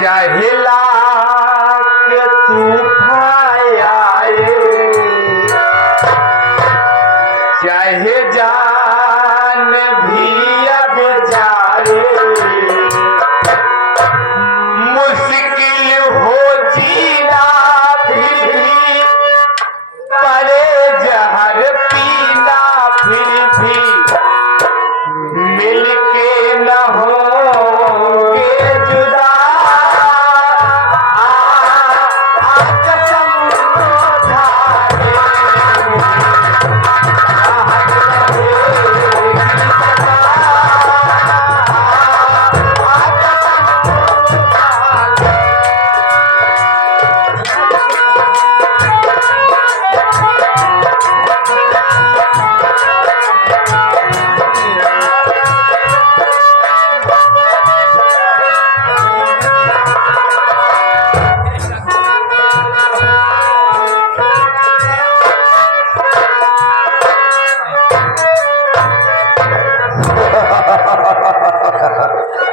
चाहे लाख तूफान आए, चाहे जान भी अब जाए, मुश्किल हो जीना फिर भी, परे जहर पीना फिर भी, मिलके न होंगे जुदा। कसम खाए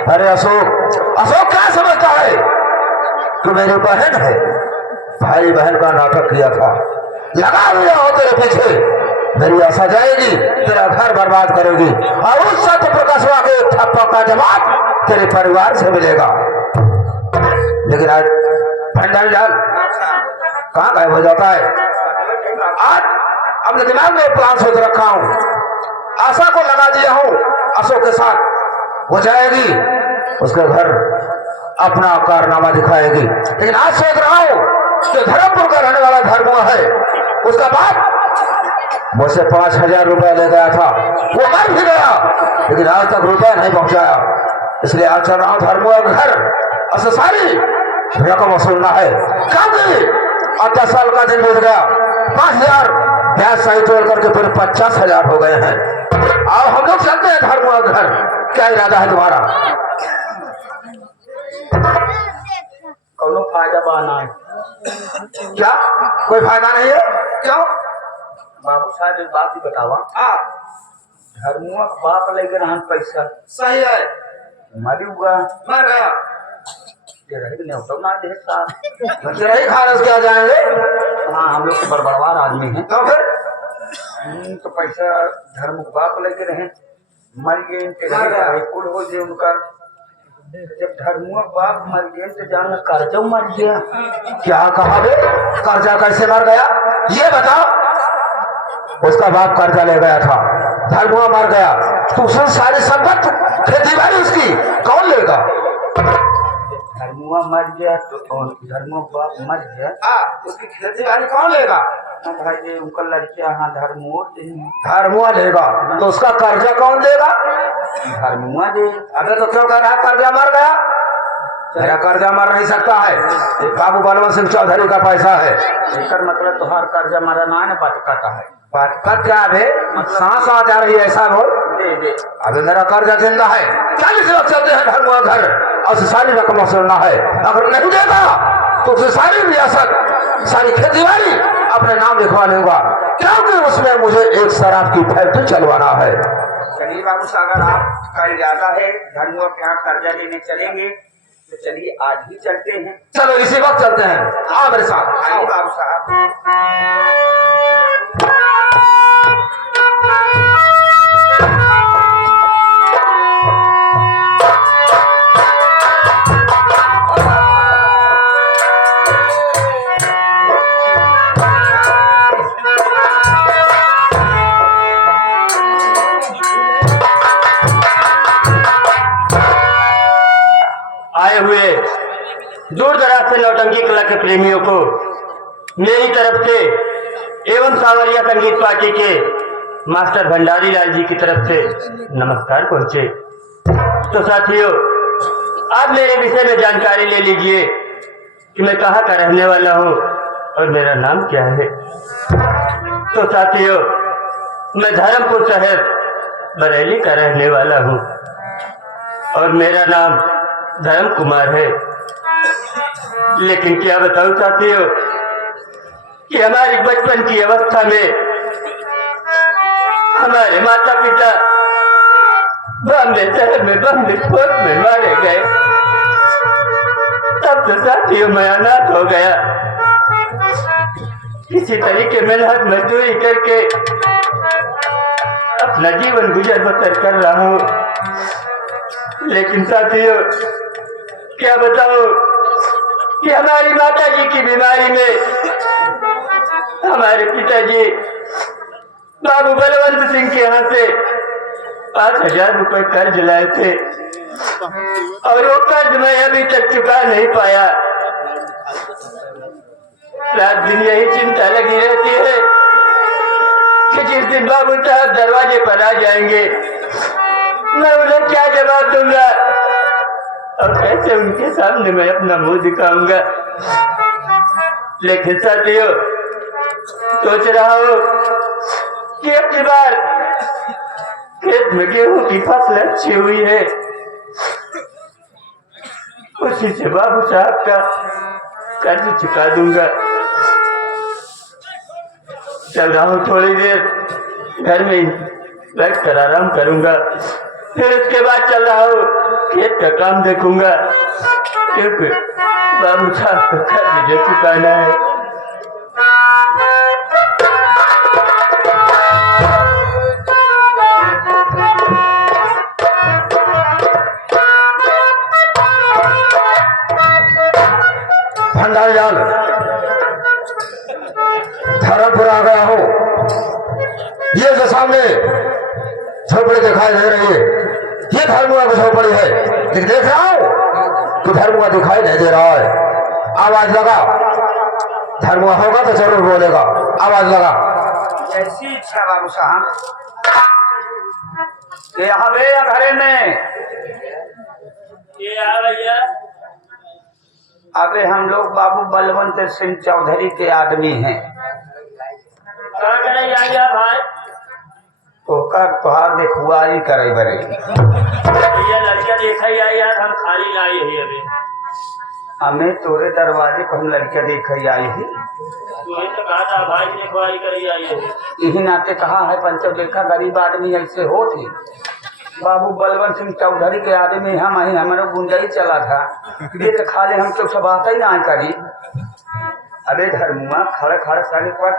अरे अशोक, अशोक क्या समझता है? तू मेरी बहन है, भाई बहन का नाटक किया था, लगा हुआ हो तेरे पीछे, मेरी आशा जाएगी, तेरा घर बर्बाद करेगी और उस सत्य प्रकाशवा के थप्पड़ का जवाब तेरे परिवार से मिलेगा। लेकिन आज भंडारी लाल कहाँ गायब हो जाता है? आज अपने दिमाग में प्लान सोच रखा हूँ, आशा को लगा दिया हूँ, अशोक के साथ वो जाएगी, उसके घर अपना कारनामा दिखाएगी। लेकिन आज सोच रहा हूं कि धर्मपुर का रहने वाला धर्मुआ है, उसका बाप मुझसे 5000 रुपया ले गया था, वो मर भी गया, लेकिन आज तक रुपया नहीं पहुंचाया। इसलिए आज चल रहा हूं धर्मुआ के घर, असं सारी रकम वसूलना है। क्योंकि 10 साल का दिन बीत गया, 5000 ब्याज सही तोड़ करके फिर 50,000 हो गए हैं। आओ हम लोग चलते हैं धर्मुआ के घर। क्या इरादा है तुम्हारा? कौनो फायदा बाना है? क्या कोई फायदा नहीं है? क्यों? बाबू साहब एक बात ही बतावा। धर्मुआ बाप लेकर हम पैसा सही है, मरी हुआ मर गया, ये रही नहीं तो ना दे साहब, रही खारस क्या जाएंगे? हाँ हम लोग बड़बड़वार आदमी हैं, तो फिर तो पैसा धर्म बाप लेके रहे, मर गए कुल हो गए उनका। जब धर्मुआ बाप मर गए तो जान कर्जा मर गया। क्या कहा बे? कर्जा कैसे मर गया ये बता। उसका बाप कर्जा ले गया था, धर्मुआ मर गया, तो उसने सारी संपत्ति खेती बाड़ी उसकी कौन लेगा? धर्मुआ मर गया तो धर्मुआ बाप मर गया, उसकी खेती बाड़ी कौन लेगा? भाई जी उनका लड़कियां हाँ धर्मुआ लेगा, तो उसका कर्जा कौन देगा? धर्मुआ दे। अबे तो क्यों कह रहा कर्जा मर गया? मेरा कर्जा मर नहीं सकता है, बाबू बलवंत सिंह चौधरी का पैसा है। इसका मतलब तो हर कर्जा मरा ना बचकाता है। बात क्या है? सांस आ जा रही है ऐसा बोल। दे दे अबे मेरा कर्जा जिंदा है, 40 लोग चलते हैं धर्मुआ घर और सारी रकम वसूलना है। अगर नहीं देगा तो उसे सारी रियासत, सारी खेती बाड़ी अपने नाम लिखवा लूंगा, क्योंकि उसमें मुझे एक शराब की फैक्ट्री चलवाना है। चलिए बाबू सागर आपका इरादा है धर्मुआ के यहाँ कर्जा लेने चलेंगे तो चलिए आज ही चलते हैं। चलो इसी वक्त चलते हैं, आओ मेरे साथ। आइए बाबू साहब। आए हुए दूर दराज से नौटंकी कला के प्रेमियों को मेरी तरफ से एवं सावरिया संगीत पार्टी के मास्टर भंडारी लाल जी की तरफ से नमस्कार पहुंचे। तो साथियों, आप मेरे विषय में जानकारी ले लीजिए कि मैं कहाँ का रहने वाला हूँ और मेरा नाम क्या है। तो साथियों, मैं धर्मपुर शहर बरेली का रहने वाला हूँ और मेरा नाम धर्म कुमार है। लेकिन क्या बताऊं साथियों कि हमारी बचपन की अवस्था में हमारे माता पिता बॉम्बे शहर में बम विस्फोट में मारे गए। तो साथियों मैं अनाथ हो गया। किसी तरीके मेहनत मजदूरी करके अपना जीवन गुजर बसर कर रहा हूँ, लेकिन साथियों क्या बताऊं कि हमारी माता जी की बीमारी में हमारे पिताजी बाबू बलवंत सिंह के यहाँ से 5,000 रुपए कर्ज लाए थे और वो कर्ज मैं अभी तक चुका नहीं पाया। रात दिन यही चिंता लगी रहती है कि जिस दिन बाबू साहब दरवाजे पर आ जाएंगे मैं उन्हें क्या जवाब दूंगा और कैसे उनके सामने मैं अपना मुंह दिखाऊंगा। लेकिन साथियों सोच रहा हूँ कि अब की बार खेत में गेहूं की फसल अच्छी हुई है, उसी से बाबू साहब का कर्ज चुका दूंगा। चल रहा हूँ, थोड़ी देर घर में बैठ कर आराम करूंगा, फिर उसके बाद चल रहा हूँ खेत का काम देखूंगा, क्योंकि बाबू साहब का कर्ज मुझे चुकाना है। भंडारी लाल धर्मपुर आ गया हूँ। ये जो सामने झोपड़ी दिखाई दे रही है ये धर्मुआ की झोपड़ी है, लेकिन देख रहा हूँ तो धर्मुआ दिखाई नहीं दे रहा है। आवाज लगा, धर्मुआ होगा तो जरूर बोलेगा, आवाज लगा। ऐसी इच्छा बाबू साहब यहाँ बे घरे में ये आ भैया, अबे हम लोग बाबू बलवंत सिंह चौधरी के आदमी हैं। भाई तो कर तुहार देखुआरी करे बरे भैया लड़का देखा ही आई यार, हम खाली लाई है अभी। हमें तोरे दरवाजे को हम लड़कियां देख ही आई ही, तुम्हें तो कहा था भाई की देखवारी करी आई है। यही नाते कहा है पंचो देखा गरीब आदमी ऐसे हो थे। बाबू बलवंत सिंह चौधरी के आदमी हम ही हमारे गुंजाई चला था, ये तो खाले हम तो सब आता ही ना करी। अरे धर्मुआ खड़े खड़े करे पर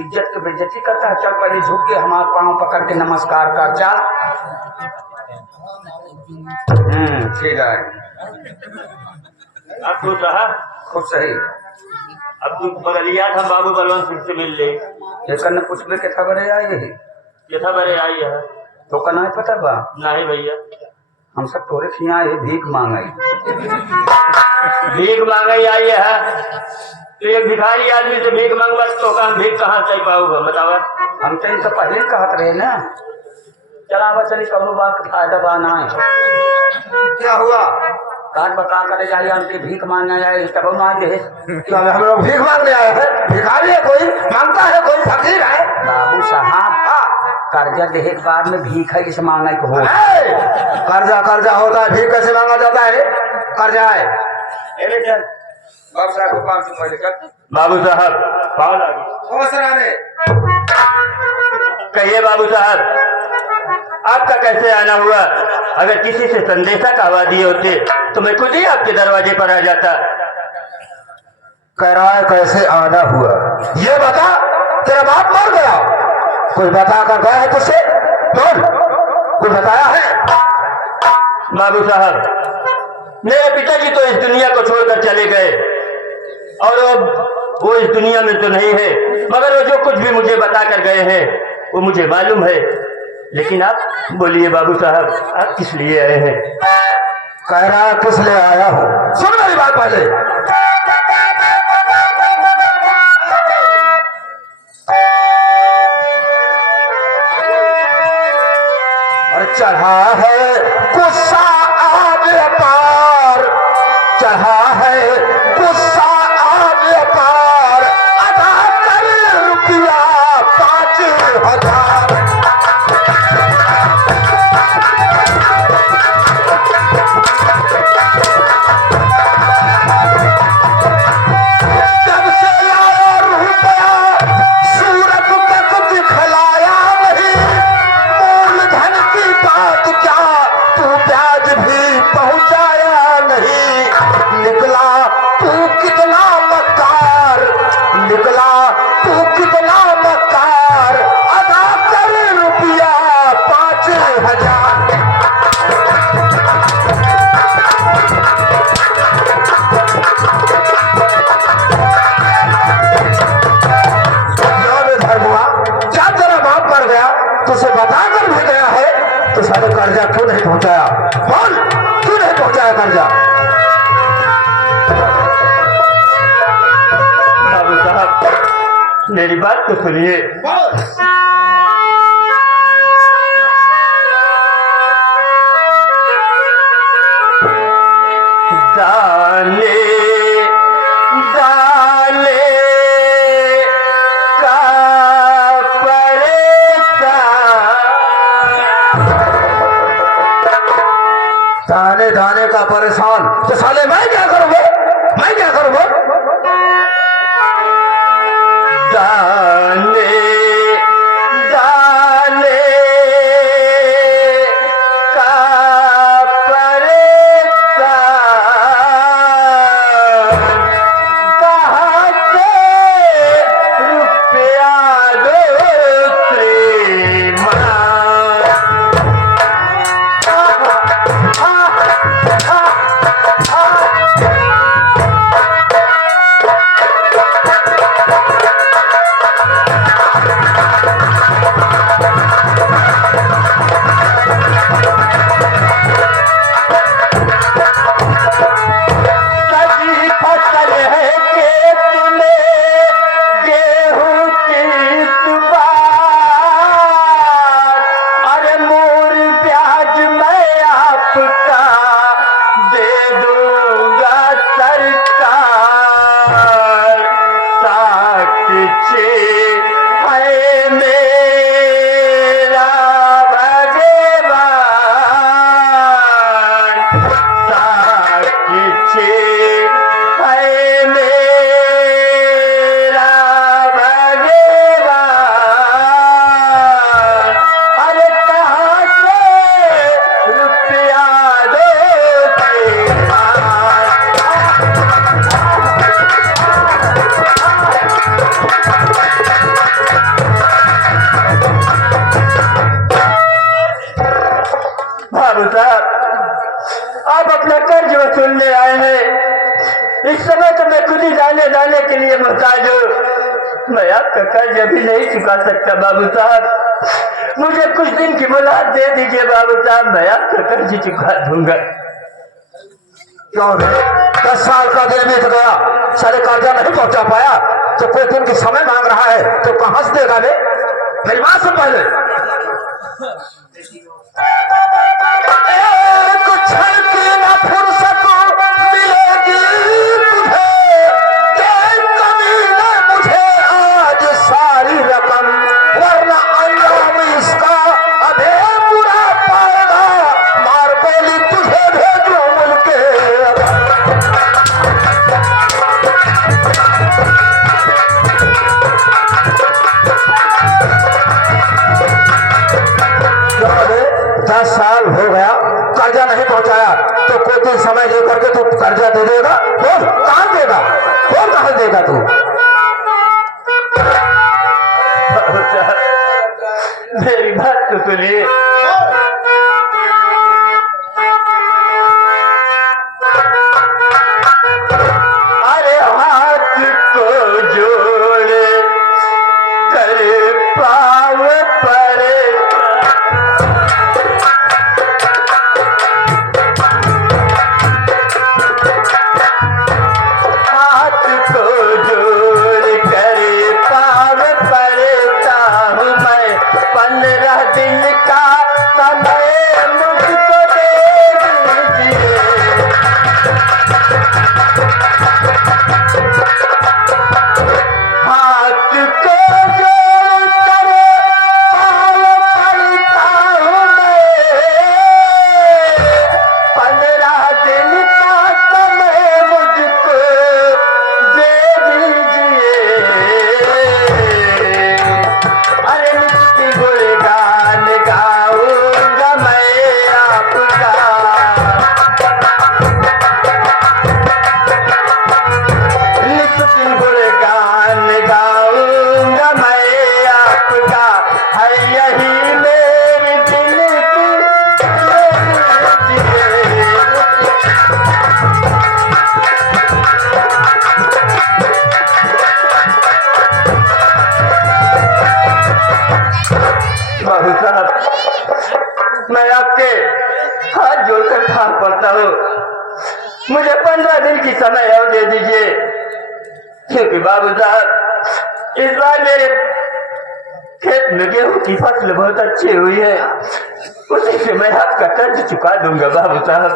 इज्जत की बेइज्जती करता है। चल पहले झुक के हमारे पाँव पकड़ के नमस्कार कर चल। ठीक है, अब तू साहब खूब सही। अब तू बगलिया था बाबू बलवंत सिंह से मिल ले, ये करने कुछ भी के खबर है आई है ये था बड़े आई है तो का नहीं पता बा। नहीं भैया, हम सब थोड़े खिया है भीख मांगाई। भीख मांगाई आई है तो एक भिखारी आदमी से भीख मांगवा तो काम भीख कहाँ से पाऊंगा बतावा। हम तो इनसे पहले कहत रहे ना, चलावा चली कबू बात का फायदा बा ना है। क्या हुआ? काट बका करे जाए हमके भीख मांगने जाए तब ना दे। हम लोग भीख मांगने आए हैं? भिखारी है कोई, मांगता है कोई, फकीर है। बाबू साहब कर्जा देहे के बाद में भीख है इसे मांगा को हो। कर्जा कर्जा होता है, भीख कैसे मांगा जाता है? कर्जा है। बाबू साहब को 500 रुपये लेकर। बाबू साहब कौन आ गए? कहिए बाबू साहब आपका कैसे आना हुआ? अगर किसी से संदेशा कहवा दिए होते तो मैं खुद ही आपके दरवाजे पर आ जाता। कह रहा है कैसे आना हुआ? ये बता, तेरा बाप मर गया, कोई बता कर गया है तुझसे? बोल, कोई बताया है? बाबू साहब मेरे पिताजी तो इस दुनिया को छोड़कर चले गए और अब वो इस दुनिया में तो नहीं है, मगर वो जो कुछ भी मुझे बता कर गए हैं वो मुझे मालूम है। लेकिन आप बोलिए बाबू साहब आप किस लिए आए हैं? कह रहा है किस लिए आया हूँ? सुन मेरी बात पहले। और चढ़ा है गुस्सा आगे पार, चढ़ा है गुस्सा आगे पार, अदा कर रुपया 5,000। जब से लाया रुपया सूरत तक दिखलाया नहीं, मूलधन की बात क्या तू ब्याज भी पहुंचाया नहीं। बात तो सुनिए। दाने दाने का दाने दाने का परेशान, तो साले मैं क्या करूँगा? मैं क्या करूँगा? दाने दाने का परेशान, कहाँ से रुपया दो प्रेमा। आप अपना कर्ज वसूलने आए हैं। इस समय तो मैं खुद ही जाने के लिए मोहताज हूँ। मैं आपका कर्ज अभी नहीं चुका सकता बाबू साहब। मुझे कुछ दिन की मोहलत दे दीजिए बाबू साहब, मैं आपका कर्ज चुका दूंगा। क्यों रे? 10 साल का दिन बीत गया, सारे कर्जा नहीं पहुंचा पाया, तो कोई दिन की समय मांग रहा है तो कहां से देगा बे? मेरी बात सुन पहले। कुछ की ना फुर्सत मिलेगी तुझे, कमी न मुझे आज सारी रकम, वरना अंजाम इसका अधे बुरा पाएगा। मार बोली तुझे भेजो मुल्के साल हो गया, कर्जा नहीं पहुंचाया, तो कोई दिन समय लेकर के तू कर्जा दे देगा? बोल कहां देगा? बोल कहां देगा तू? मेरी बात तो सुनिए। अरे हाथ को जोड़े कर पाव परे, दिन का समय मुझको दे दीजिए। हाथ को जोड़कर पाँव पड़ता हूँ मैं, 15 दिन का समय मुझको दे दीजिए। अरे मिट्टी गुणगान गाऊंगा मैं आपका, मिट्टी गुणगान गाऊंगा मैं आपका, है यही मेरे दिल की बाबू साहब, मैं आपके हाथ जोड़कर ठान पड़ता हूँ, मुझे 15 दिन की समय और दे दीजिए, क्योंकि बाबू साहब इस बार मेरे खेत में गेहूं की फसल बहुत अच्छी हुई है, उसी से मैं आपका कर्ज चुका दूंगा बाबू साहब।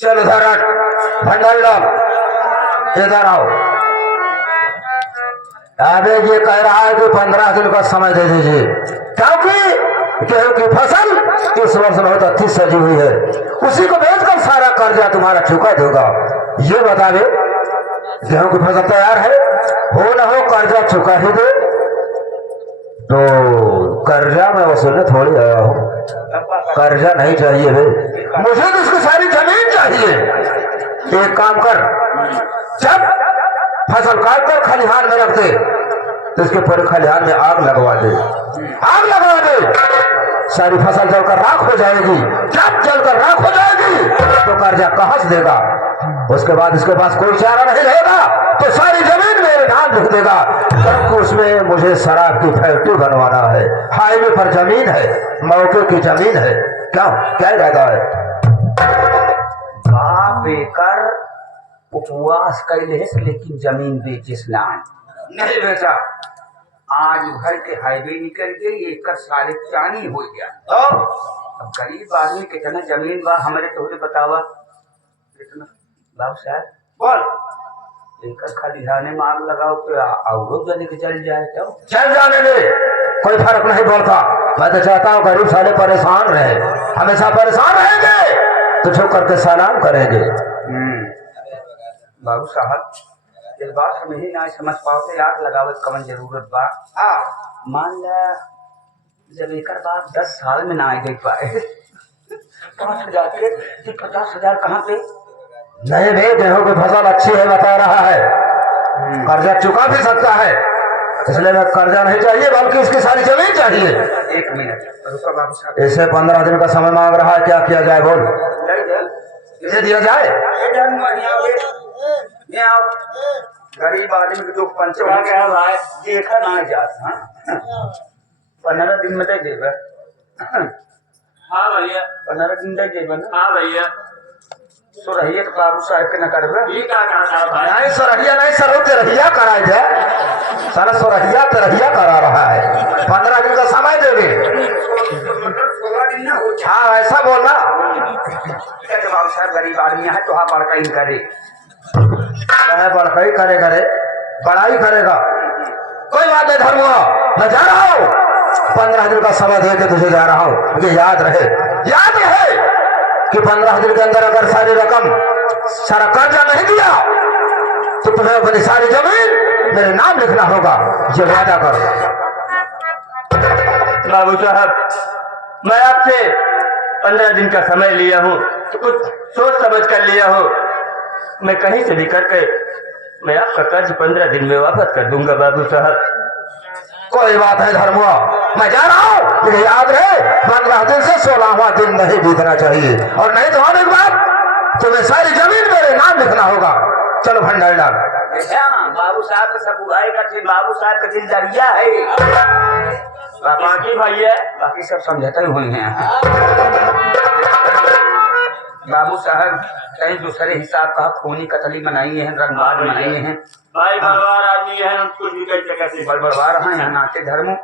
चल इधर भंडारी लाल, इधर आओ। अबे ये कह रहा है कि 15 दिन का समय दे दीजिए, क्योंकि गेहूं की फसल इस वर्ष बहुत अच्छी सजी हुई है, उसी को बेचकर सारा कर्जा तुम्हारा चुका दूंगा। ये बतावे गेहूं की फसल तैयार है, हो न हो कर्जा चुका ही दे। तो कर्जा मैं वसूलने थोड़ी आया हूँ, कर्जा नहीं चाहिए भाई, मुझे तो उसकी सारी जमीन चाहिए। एक काम कर, जब फसल काट कर खलिहान में रख दे तो इसके पूरे खलिहान में आग लगवा दे, आग लगवा दे, सारी फसल जलकर राख हो जाएगी। जब जलकर राख हो जाएगी तो कर्जा कहाँ से देगा? उसके बाद इसके पास कोई चारा नहीं रहेगा तो सारी जमीन मेरे नाम लिख देगा, क्योंकि उसमें मुझे शराब की फैक्ट्री बनवाना है। हाईवे पर जमीन है, मौके की जमीन है, क्यों क्या इरादा है? बाप बेकर उपवास कैले लेकिन जमीन बेचिस ना नहीं बेचा, आज घर के हाईवे निकल गई, एक साढ़े चानी हो गया। तो अब गरीब आदमी कितना जमीन बा हमारे तोहरे बतावा कितना बाबू साहब बोल, एक खलिहाने में आग लगाओ के औरों जने के चल जाए तो चल जाने दे, कोई फर्क नहीं पड़ता। मैं तो चाहता हूँ गरीब साले परेशान रहे, हमेशा परेशान रहेंगे तो छुप करके सलाम करेंगे। बाबू साहब इस बात हम ही ना समझ पाते, आग लगावत कवन जरूरत बा। मान ला जब एक बात 10 साल में ना आ गई पाए 5,000 के 50,000 कहाँ पे? नहीं भाई, गेहूं की फसल अच्छी है बता रहा है, कर्जा चुका भी सकता है, इसलिए मैं कर्जा नहीं चाहिए बल्कि इसकी सारी जमीन चाहिए। 1 मिनट रुको बाबू साहब, इसे 15 दिन का समय मांग रहा है, क्या किया जाए बोल? इसे दिया जाए? ये आओ, गरीब आदमी के जो पंचो भाई देखा ना जाता 15 दिन में दे देगा। हाँ भैया, 15 दिन दे देगा ना? हाँ भैया, सोरहिया तो बाबू साहब के न करबे। ये क्या कहता है भाई? नहीं सोरहिया नहीं सर, तेरहिया कराए जाए, सारा सोरहिया तेरहिया करा रहा है। 15 दिन का समय देंगे। 16 दिन ना हो। हाँ ऐसा बोलना। बाबू साहब गरीब आदमी है तो हाँ बड़का ही करे, बड़काई करे करे बड़ाई करेगा, कोई बात नहीं धर्मुआ, मैं जा रहा हूँ, 15 दिन का समय दे के तुझे जा रहा हूँ। ये याद रहे कि 15 दिन के अंदर अगर सारी रकम सारा कर्जा नहीं दिया तो तुम्हें अपनी सारी जमीन मेरे नाम लिखना होगा, ये वादा कर। बाबू साहब मैं आपसे 15 दिन का समय लिया हूँ तो कुछ सोच समझ कर लिया हूँ, मैं कहीं से भी करके मैं आपका कर्ज 15 दिन में वापस कर दूंगा बाबू साहब। कोई बात है धर्मुआ, मैं जा रहा हूँ, मुझे याद रहे 15 दिन से 16वां दिन नहीं बीतना चाहिए, और नहीं तो और एक बात, तुम्हें सारी जमीन मेरे नाम लिखना होगा। चलो भंडारी लाल। बाबू साहब का सब बुराई करते, बाबू साहब का दिल दरिया है, बाकी भैया बाकी सब समझते हुए हैं। बाबू साहब कहीं दूसरे हिसाब का खूनी कतली बनाई है, रंगबाज बनाई है, भाई भगवान आदमी है, कुछ भी कह सके से बड़बड़वा रहा है यहाँ नाते धर्म।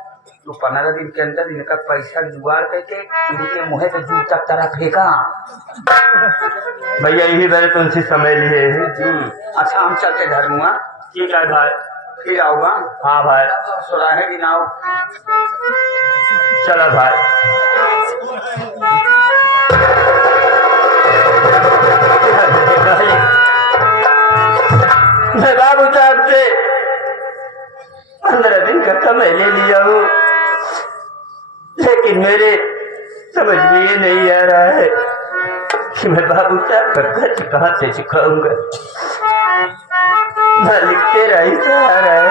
तो 15 दिन के अंदर इनका पैसा जुगाड़ करके इनके मुँह पे जूत तक तरह फेंका। भैया यही मैंने तुमसे समय लिए हैं। अच्छा हम चलते धर्मुआ, ठीक है भाई, फिर आओगा। हाँ भाई, सोलह दिन आओ। चलो भाई। मैं बाबू साहब से 15 दिन का समय ले लिया हूँ, लेकिन मेरे समझ में ये नहीं आ रहा है कि मैं बाबू साहब का कर्ज कहाँ से चुकाऊंगा। मालिक तेरा ही सहारा है।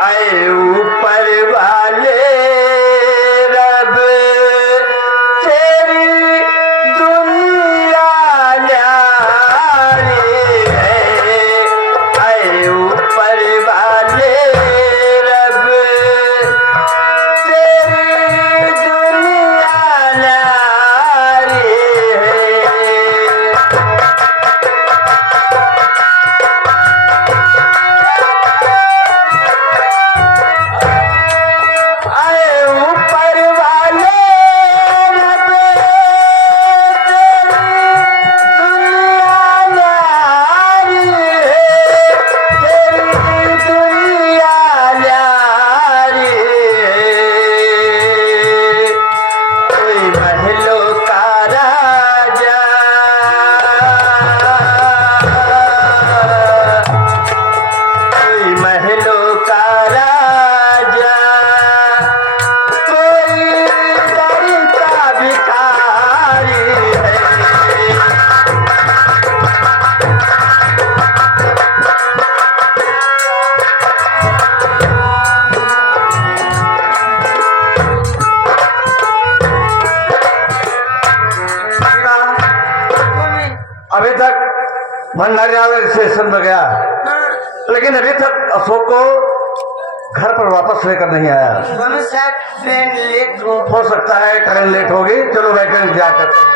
आए ऊपर वाले रब तेरी दुनिया न्यारी है। आए ऊपर वाले रब तेरी दुनिया न्यारी भंडारी लाल स्टेशन पर गया, लेकिन अभी तक अशोक को घर पर वापस लेकर नहीं आया। ट्रेन लेट हो सकता है ट्रेन लेट होगी। चलो बैठे इंतजार करते हैं।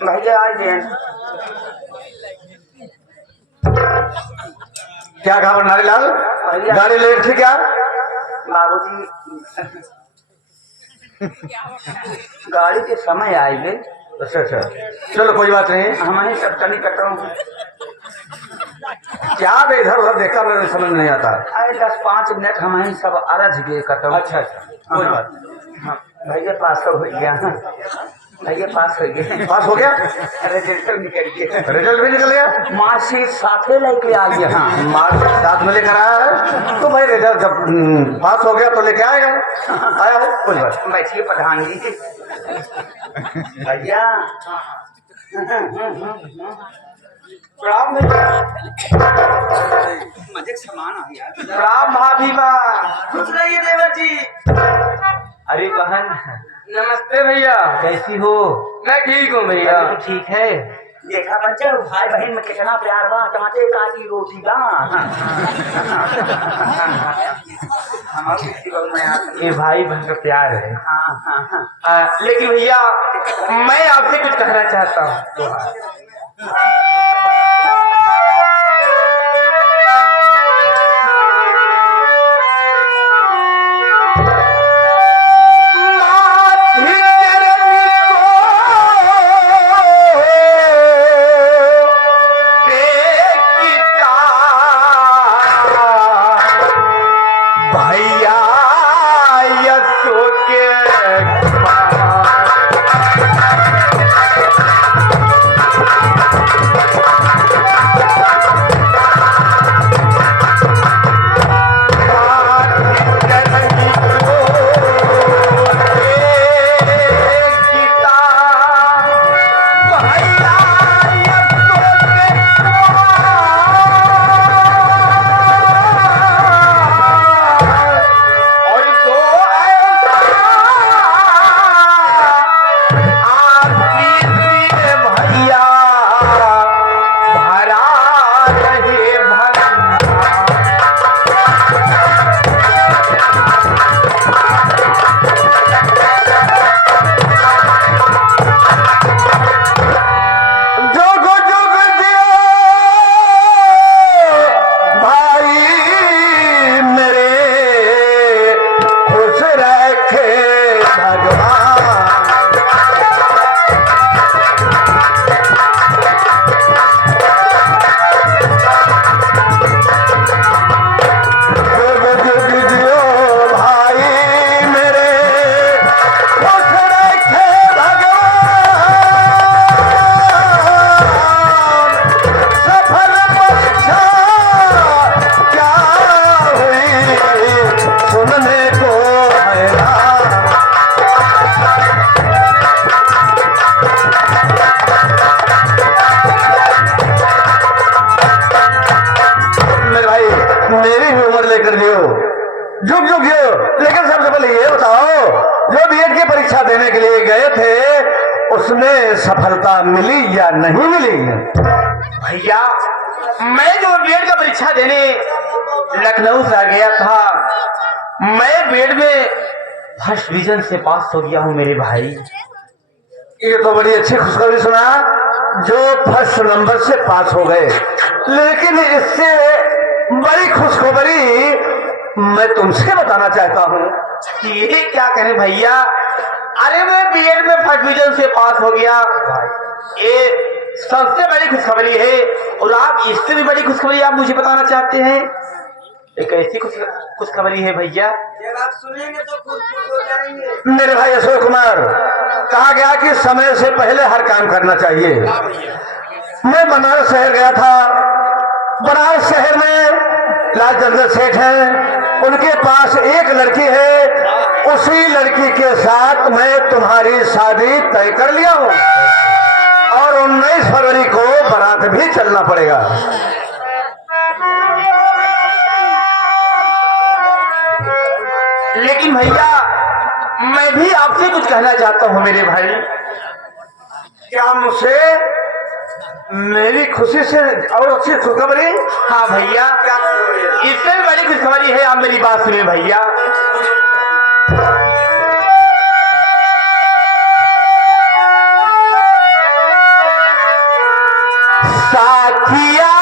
भैया आज दें क्या कहा भंडारी लाल? गाड़ी लेट थी क्या? बाबूजी गाड़ी के समय आई गए। अच्छा अच्छा, चलो कोई बात नहीं। हमारे सब चली कटरों क्या बे इधर उधर देखा, मेरे समझ नहीं आता। अरे 10-5 मिनट हमारे सब अरज गए कटरों। अच्छा अच्छा, कोई बात नहीं। हाँ, भैया पास हो गया। भैया पास हो गया। पास हो गया? रिजल्ट निकल गया। रिजल्ट भी निकल गया? मार्कशीट साथे लेके आ गया। हाँ मार्कशीट साथ में लेकर आया है तो भाई रिजल्ट जब पास हो गया तो लेके आएगा। आया है, कोई बात। बैठिए प्रधान जी। भैया प्रणाम मजे समान आ गया। प्रणाम भाभी बा। खुश रहिए देवर जी। अरे बहन नमस्ते भैया, कैसी हो? मैं ठीक हूँ भैया। तू ठीक है? देखा बच्चा भाई बहन में कितना प्यार बा। टमाटर काटी रोटी बा। ये भाई बहन का प्यार है। हाँ हाँ हाँ। लेकिन भैया मैं आपसे कुछ कहना चाहता हूँ। उसमें सफलता मिली या नहीं मिली? भैया मैं जो बीएड का परीक्षा देने लखनऊ से आ गया था, मैं बीएड में फर्स्ट डिवीजन से पास हो गया हूँ मेरे भाई। ये तो बड़ी अच्छी खुशखबरी सुना जो फर्स्ट नंबर से पास हो गए, लेकिन इससे बड़ी खुशखबरी मैं तुमसे बताना चाहता हूँ। ये क्या करें भैया? अरे मैं बीएड में फर्स्ट डिवीजन से पास हो गया, ये सबसे बड़ी खुशखबरी है। और आप इससे भी बड़ी खुशखबरी आप मुझे बताना चाहते हैं? एक ऐसी कुछ खबरी है भैया। जब आप सुनेंगे तो खुद खुश हो जाएंगे। मेरे भाई अशोक कुमार, कहा गया कि समय से पहले हर काम करना चाहिए। मैं बनारस शहर गया था। बनारस शहर में लालचंद्र सेठ हैं, उनके पास एक लड़की है। उसी लड़की के साथ मैं तुम्हारी शादी तय कर लिया हूँ और 19 फरवरी को बारात भी चलना पड़ेगा। लेकिन भैया मैं भी आपसे कुछ कहना चाहता हूँ मेरे भाई। क्या मुझसे मेरी खुशी से और अच्छी खुशखबरी? हाँ भैया, इससे भी बड़ी खुशखबरी है, आप मेरी बात सुने भैया। साथिया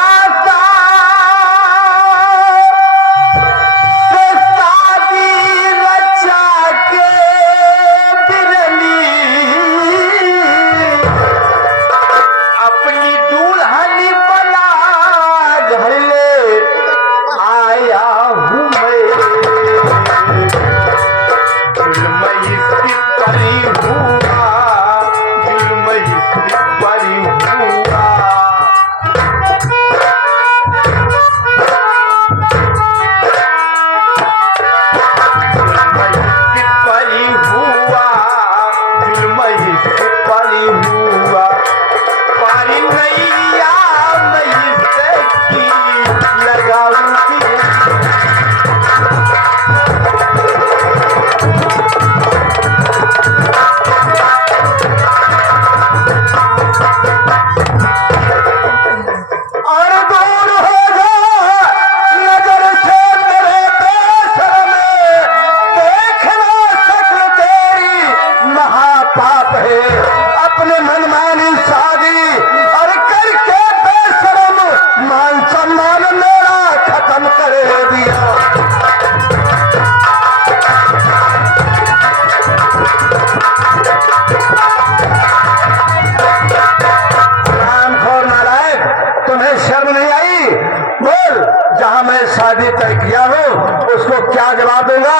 शादी तय किया हूँ उसको क्या जवाब दूंगा?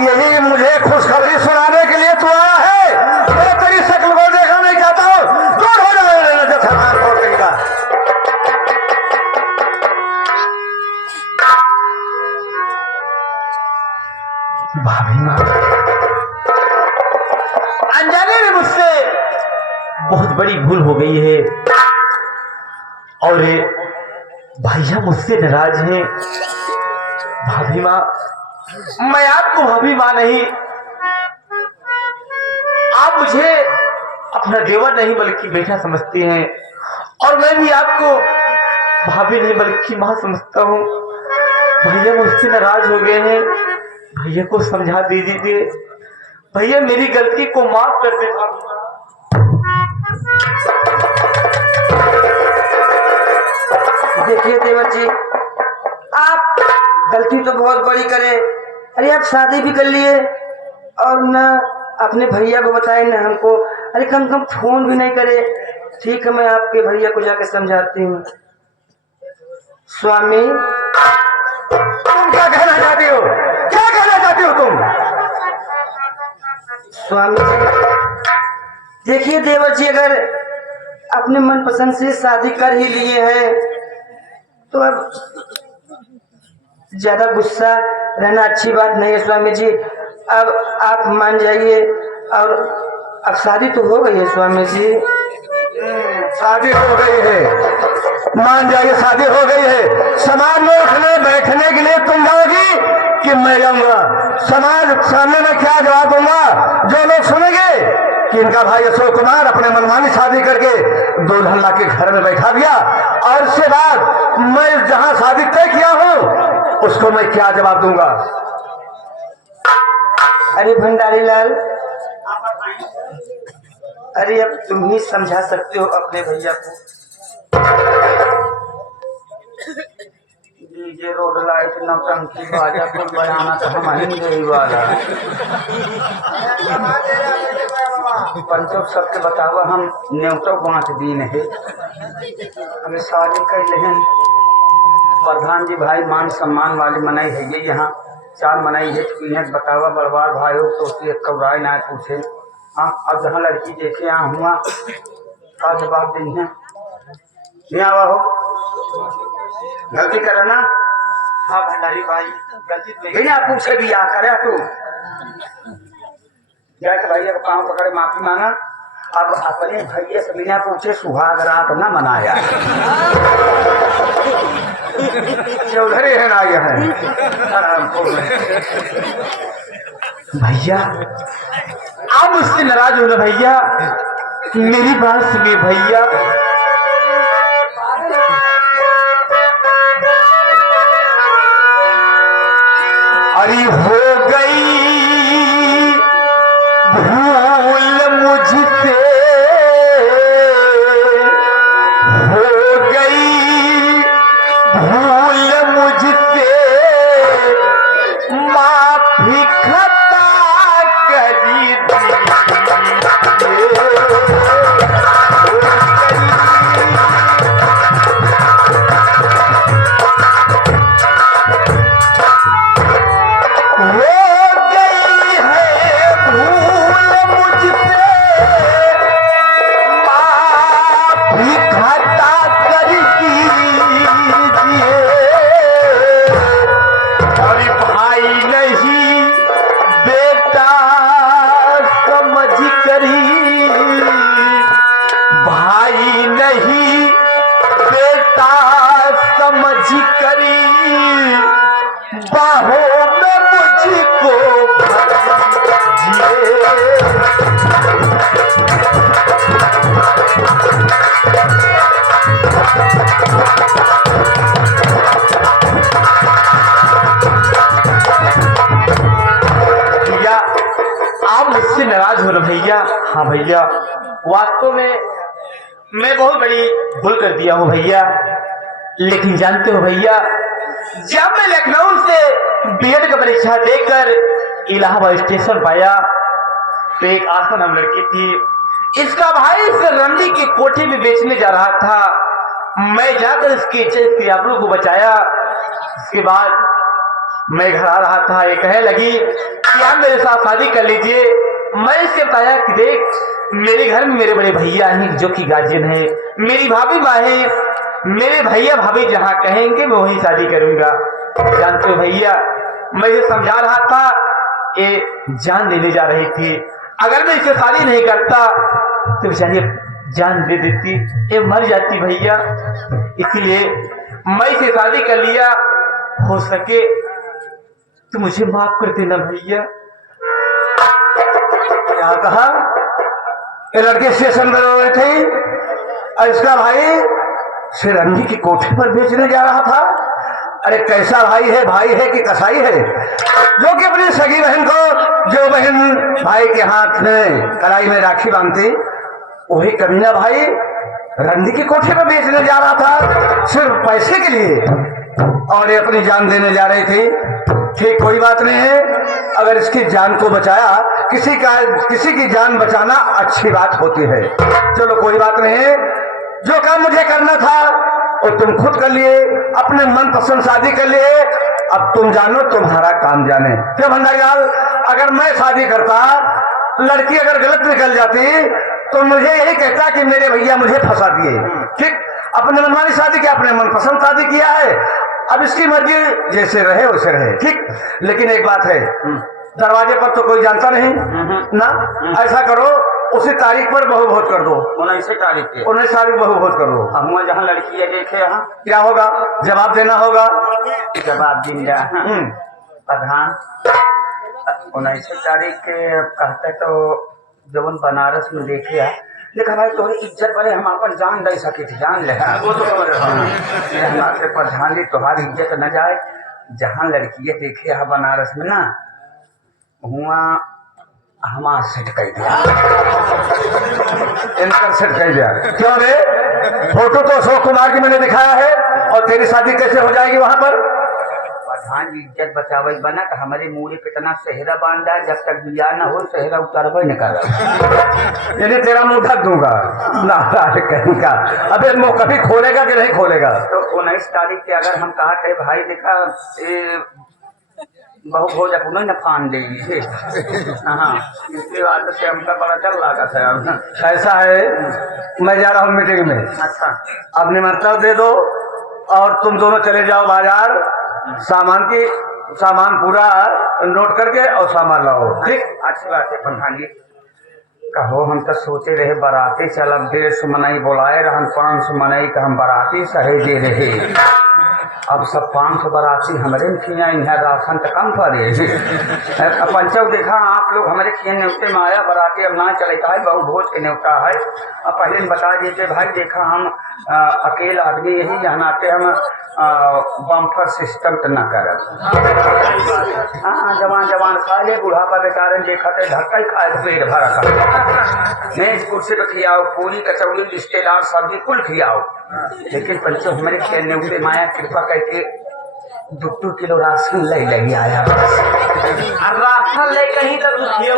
यही मुझे खुशखबरी सुनाने के लिए तू आया है। मैं तेरी शक्ल को देखना नहीं चाहता हूँ, दूर हो जाए सामान छोड़ देगा। भाभी माँ अनजाने में मुझसे बहुत बड़ी भूल हो गई है और भैया मुझसे नाराज हैं। भाभी माँ, मैं आपको भाभी माँ नहीं, आप मुझे अपना देवर नहीं बल्कि बेटा समझती हैं और मैं भी आपको भाभी नहीं बल्कि माँ समझता हूँ। भैया मुझसे नाराज हो गए हैं, भैया को समझा दीजिए। भैया मेरी गलती को माफ कर दे। देखिए देवर जी, आप गलती तो बहुत बड़ी करे। अरे आप शादी भी कर लिए और न अपने भैया को बताए न हमको। अरे कम कम फोन भी नहीं करे। ठीक है, मैं आपके भैया को जाके समझाती हूँ। स्वामी, तुम क्या कहना चाहती हो? क्या कहना चाहती हो तुम? स्वामी जी देखिए, देवर जी अगर अपने मनपसंद से शादी कर ही लिए हैं तो अब ज्यादा गुस्सा रहना अच्छी बात नहीं है। स्वामी जी अब आप मान जाइए और अब शादी तो हो गई है। स्वामी जी शादी हो गई है, मान जाइए शादी हो गई है। समाज में उठने बैठने के लिए तुम जाओगी कि मैं जाऊंगा? समाज सामने में क्या जवाब दूंगा? जो लोग सुनेंगे कि इनका भाई अशोक कुमार अपने मनमानी शादी करके दुल्हन ला के घर में बैठा दिया और इसके बाद मैं जहां शादी तय किया हूं उसको मैं क्या जवाब दूंगा? अरे भंडारी लाल, अरे अब तुम ही समझा सकते हो अपने भैया को। ये रोड लाइट नौटंकी बाजा कुल बजाना तो हम ही गई वाला। पंचो सबके बतावा हम न्योटो बांट दीन है। हमें शादी कर लेहन प्रधान जी भाई मान सम्मान वाली मनाई है ये यहाँ चार मनाई है इन्हें बतावा बड़वार भाई हो तो उसकी एक कौराई ना पूछे। हाँ अब जहाँ लड़की देखे यहाँ हुआ का जवाब दी है नहीं आवा हो गलती करे ना। हाँ भंडारी भाई गलती तो नहीं आप पूछे भी आ करे तू जाके भाई अब पाँव पकड़े माफी मांगा। अब अपने भैया से बिना पूछे सुहाग रात न मनाया चौधरी है ना ये है भैया आप मुझसे नाराज हो ना भैया, मेरी बात सुनिए भैया। अरे हो गई भूल मुझसे, हो गई भूल मुझसे, माफी खता करी नाराज हो रहा भैया। हाँ भैया वास्तव में मैं बहुत बड़ी भूल कर दिया हूँ भैया, लेकिन जानते हो भैया जब मैं लखनऊ से बीएड का परीक्षा देकर इलाहाबाद स्टेशन पाया तो एक आसा नाम लड़की थी, इसका भाई इस रंडी की कोठी में बेचने जा रहा था। मैं जाकर इसके इसके आबरू को बचाया। इसके बाद मैं घर आ रहा था, ये कहने लगी कि आप मेरे साथ शादी कर लीजिए। मैं इससे बताया कि देख मेरे घर में मेरे बड़े भैया हैं जो कि गार्जियन है, मेरी भाभी माँ है, मेरे भैया भाभी जहाँ कहेंगे मैं वहीं शादी करूंगा। जानते हो भैया मैं इसे समझा रहा था, ये जान देने जा रही थी। अगर मैं इसे शादी नहीं करता तो बेचारी जान दे देती, ये मर जाती भैया। इसलिए मैं इसे शादी कर लिया। हो सके तो मुझे माफ कर देना भैया। क्या कहा? ये लड़की स्टेशन पर हो रही थी और इसका भाई सिरंजी की कोठी पर बेचने जा रहा था। अरे कैसा भाई है कि कसाई है जो कि अपनी सगी बहन को, जो बहन भाई के हाथ में कलाई में राखी बांधती, वही कमीना भाई रंडी की कोठी पर बेचने जा रहा था सिर्फ पैसे के लिए, और ये अपनी जान देने जा रही थी। ठीक कोई बात नहीं है, अगर इसकी जान को बचाया, किसी की जान बचाना अच्छी बात होती है। चलो कोई बात नहीं है, जो काम मुझे करना था वो तुम खुद कर लिए, अपने मन पसंद शादी कर लिए। अब तुम जानो तुम्हारा काम जाने। क्यों भंडारीलाल, अगर मैं शादी करता, लड़की अगर गलत निकल जाती तो मुझे यही कहता कि मेरे भैया मुझे फंसा दिए। ठीक, अपने मनमानी शादी किया, अपने मनपसंद शादी किया है, अब इसकी मर्जी जैसे रहे वैसे रहे। ठीक, लेकिन एक बात है, दरवाजे पर तो कोई जानता नहीं ना। ऐसा करो उसी तारीख पर बहु भोज कर दो। 19 तारीख के 19 तारीख बहु भोज कर दो। हम जहाँ लड़की है देखे यहाँ क्या होगा? जवाब देना होगा। जवाब देंगे प्रधान। 19 तारीख के कहते तो जवन बनारस में देखे है, लेकिन भाई तुम्हारी इज्जत पर हम अपन जान दे सके थे, जान ले वो तो हमारे प्रधान जी तुम्हारी इज्जत न जाए। जहाँ लड़की देखे है बनारस में ना, हुआ हमारा सेट कर दिया, इनका सेट कर दिया। क्यों रे? फोटो तो अशोक कुमार की मैंने दिखाया है, और तेरी शादी कैसे हो जाएगी वहां पर? प्रधान जी इज्जत बचावे बना तो हमारे मुँह पे इतना सेहरा बांधा जब तक बिया न हो सेहरा उतारबे न कर। यानी तेरा मुंह ढक दूंगा ना कहीं का। अबे मुंह कभी खोलेगा कि नहीं खोलेगा? तो 19 तारीख के अगर हम कहा थे भाई देखा ये बहु भोज अपनो न फान देगी। हाँ इसके बाद से हमका बड़ा चल लगा था। ऐसा है, मैं जा रहा हूँ मीटिंग में। अच्छा अब निमंत्रण दे दो और तुम दोनों चले जाओ बाजार, सामान पूरा नोट करके और सामान लाओ। ठीक अच्छी बात है प्रधान जी। कहो हम तो सोचे रहे बाराती चलब 150 मनाई बोलाए रहन 500 मनाई का हम बाराती सहेजे रहे। अब सब 500 बाराती हमारे खिया यहाँ राशन तो कम पड़े। पंचव देखा आप लोग हमारे खिया न्योते में आया बाराती अब ना चलता है बहु भोज के न्योता है। अब पहले बता दीजिए भाई देखा हम अकेला आदमी यही जहनाते हम बम्फर सिस्टम तो न कर। हाँ जवान खा ले बुढ़ापा बेचारे देखा थे धक्का ही खाए पेट भरा था। मेज कुर्सी पर खियाओ पूरी कचौड़ी रिश्तेदार सब्जी कुल खियाओ। लेकिन पंचो हमारे खेलने उसे माया कृपा करके 2 किलो राशन ले आया। राशन ले कहीं तक खिया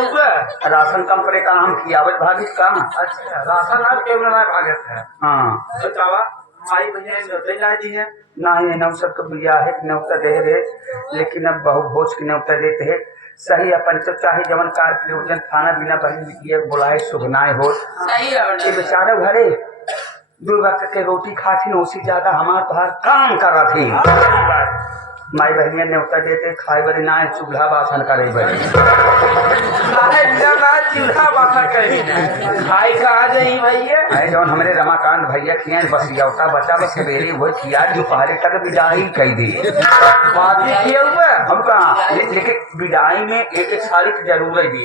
राशन कम पड़े का हम खियावत भागित का। अच्छा राशन आज केवल ना भागत है। हाँ तो चावा हमारी बहन न्योते ला दी है ना ही नौ सबको बिया है न्योता दे रहे लेकिन अब बहु भोज की न्योता देते है। सही है पंचो चाहे जवन कार प्रयोजन खाना पीना बहन बुलाए सुगनाए हो ये बेचारे घरे 2 वक्त के रोटी खाती उसी ज्यादा हमार बाहर काम करा थी। माई बहनिया न्योता देते खाए बड़ी ना चूल्हा बासन करे बड़ी चूल्हा बासा करी खाई कहा जाई भैया अरे जौन हमारे रमाकांत भैया खिया बसियावता बचा बस सवेरे वो खिया दोपहर तक विदाई कह दी। बाकी किया हुआ हम कहा लेकिन विदाई में एक साड़ी की जरूरत दी।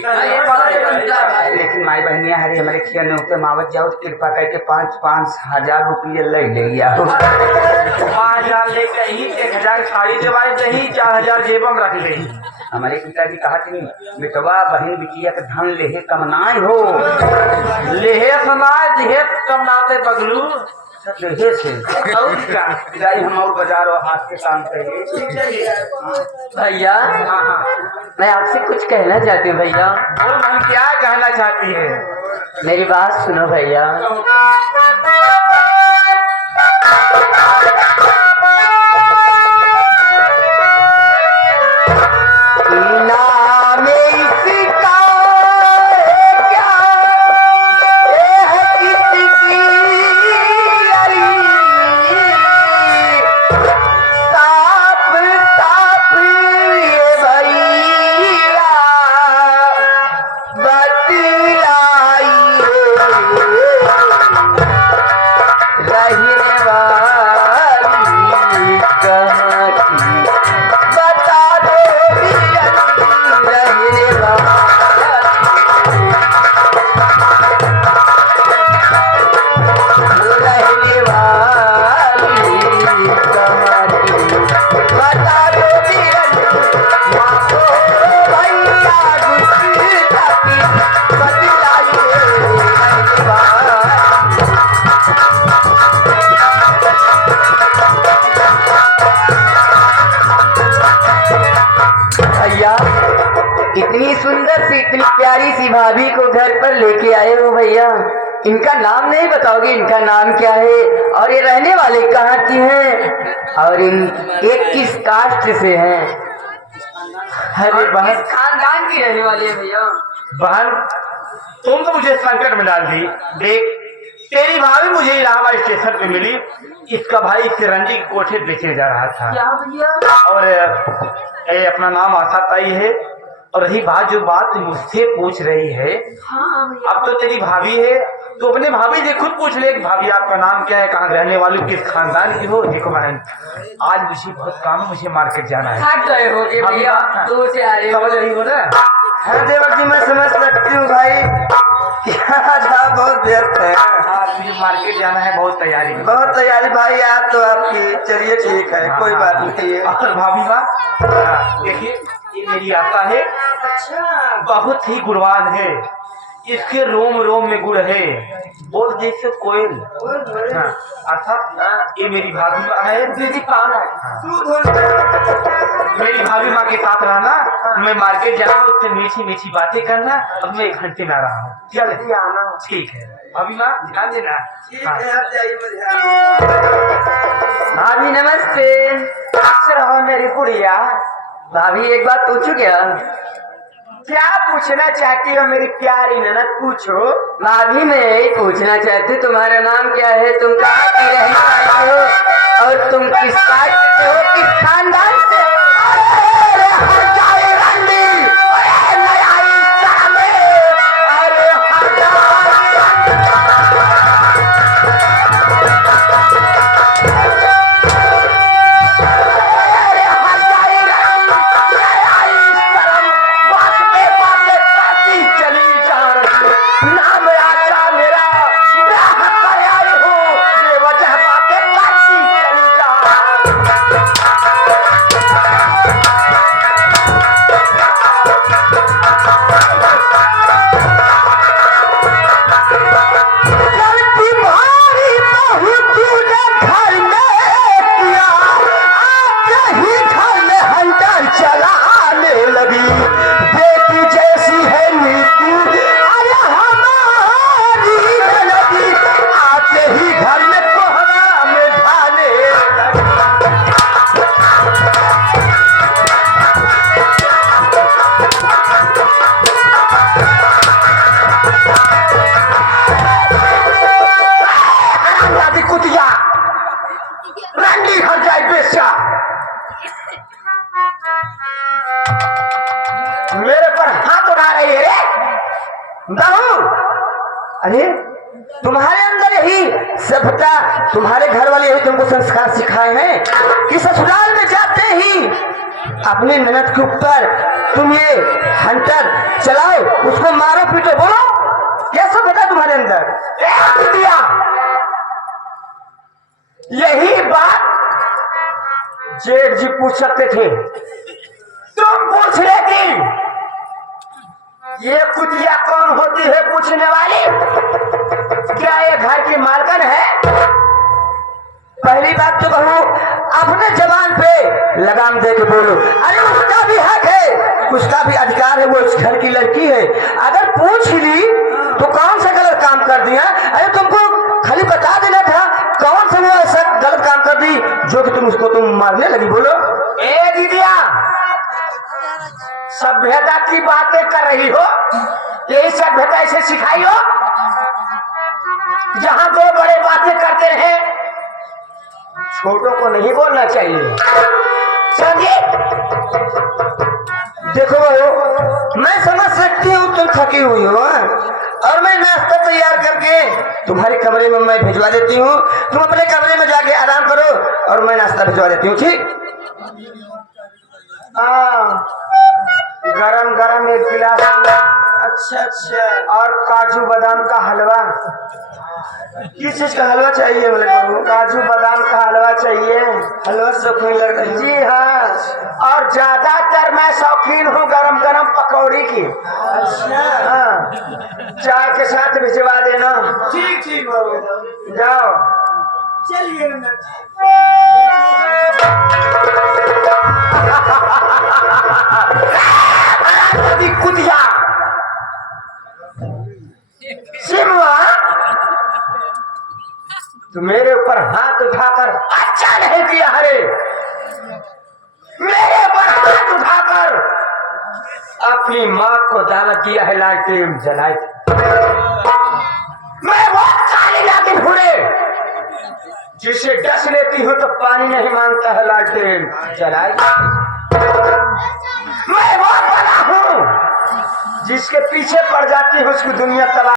लेकिन माई बहनिया हरे हमारे खिया न्योते मावत जाओ तो कृपा करके 5-5 हजार रुपये ले आओ। 5000 ले कहीं 1000 साड़ी देवाई दही 4000 जेबम रख ले। हमारे पिताजी कहा थी बेटवा बहन बिटिया के धन लेहे कमनाए हो लेहे समाज हे कमनाते बगलू लेहे से और क्या जाई हम और बाजार और हाथ के काम करिए। भैया मैं आपसे कुछ कहना चाहती हूँ भैया। बोल हम क्या कहना चाहती है? मेरी बात सुनो भैया। इतनी सुंदर सी इतनी प्यारी सी भाभी को घर पर लेके आए हो भैया। इनका नाम नहीं बताओगे? इनका नाम क्या है और ये रहने वाले कहाँ की हैं और इन एक किस कास्ट से हैं? अरे बहन खानदान की रहने वाली है भैया। बहन तुम तो मुझे संकट में डाल दी। देख तेरी भाभी मुझे इलाहाबाद स्टेशन पे मिली। इसका भाई चिरंजी की कोठे बेचे जा रहा था क्या भैया? और ये अपना नाम आशा ताई है। और रही बात जो बात मुझसे पूछ रही है अब तो तेरी भाभी है तो अपने भाभी से खुद पूछ ले कि भाभी आपका नाम क्या है, कहाँ रहने वाली, किस खानदान की हो। देखो बहन आज मुझे बहुत काम है, मुझे मार्केट जाना है। थक गए हो भैया, दूर से आ रहे हो। समझ रही हो ना? है देवक जी मैं समझ सकती हूँ भाई बहुत व्यस्त है। हाँ मुझे मार्केट जाना है, बहुत तैयारी है। बहुत तैयारी भाई यार तो आपकी चलिए ठीक है कोई बात नहीं है। और भाभी बा देखिए ये मेरी आशा है, बहुत ही गुणवान है। इसके रोम रोम में गुड़ है, बोल जैसे कोयल। अच्छा ये मेरी भाभी है। दीदी पान के साथ रहना, मैं मार्केट जा रहा हूँ, उससे मीठी मीठी बातें करना। अब मैं 1 घंटे में आ रहा हूँ। जल्दी आना। ठीक है भाभी माँ, ध्यान देना। हाँ। भाभी नमस्ते। कैसे रहो मेरी गुड़िया? भाभी एक बात पूछूं क्या? क्या पूछना चाहती हो मेरी प्यारी ननद? पूछो। भाभी मैं यही पूछना चाहती, तुम्हारा नाम क्या है, तुम कहाँ की रहने वाली हो और तुम किस कास्ट से हो, किस खानदान से हो? मेरे पर हाथ उठा रही है रे बहू। अरे तुम्हारे अंदर यही सभ्यता, तुम्हारे घर वाले यही तुमको संस्कार सिखाए हैं कि ससुराल में जाते ही अपने ननद के ऊपर तुम ये हंटर चलाओ, उसको मारो पीटो। बोलो क्या सभ्यता तुम्हारे अंदर? दिया यही बात जेठ जी पूछ सकते थे, तुम पूछ लेती। ये कुतिया कौन होती है पूछने वाली? क्या ये घर की मालकन है? पहली बात तो बहू अपने जबान पे लगाम दे के बोलो। अरे उसका भी हक है, उसका भी अधिकार है, वो इस घर की लड़की है। अगर पूछ ली तो कौन सा गलत काम कर दिया? अरे तुमको खाली बता देना था, कौन सा वो ऐसा गलत काम कर दी जो कि तुम मारने लगी? बोलो। ए दीदिया, सभ्यता की बातें कर रही हो? यही सभ्यता इसे सिखाई हो? जहां दो बड़े बातें करते हैं, छोटों को नहीं बोलना चाहिए, समझे? देखो बहू, मैं समझ सकती हूँ तुम थकी हुई हो, और मैं नाश्ता तैयार करके तुम्हारे कमरे में मैं भिजवा देती हूँ। तुम अपने कमरे में जाके आराम करो और मैं नाश्ता भिजवा देती हूँ, ठीक? गरम गरम एक गिलास। अच्छा, और काजू बादाम का हलवा। किस चीज का हलवा चाहिए बोले बहू? काजू बादाम का हलवा चाहिए। हलवा शौकीन लग रही जी हाँ, और ज्यादातर मैं शौकीन हूँ गरम गरम पकौड़ी की। हाँ, चाय के साथ भिजवा देना। ठीक बाबू, जाओ। चलिए कुतिया सिमवा, तू मेरे ऊपर हाथ उठाकर अच्छा नहीं किया हरे। मेरे ऊपर हाथ उठाकर अपनी माँ को दावत दिया है, लालटेन जलाई। मैं वो काली लाठी फूले जिसे डस लेती हूँ तो पानी नहीं मांगता है, लालटेन जलाई। मैं वो बना हूँ जिसके पीछे पड़ जाती है उसकी दुनिया तबाह।